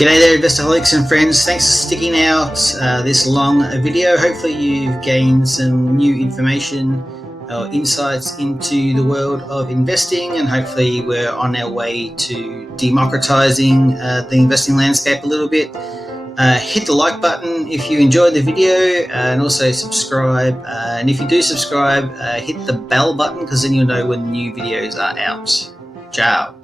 G'day there, Investaholics and friends. Thanks for sticking out this long video. Hopefully you've gained some new information or insights into the world of investing, and hopefully we're on our way to democratizing the investing landscape a little bit. Hit the like button if you enjoyed the video, and also subscribe. And if you do subscribe, hit the bell button, because then you'll know when new videos are out. Ciao.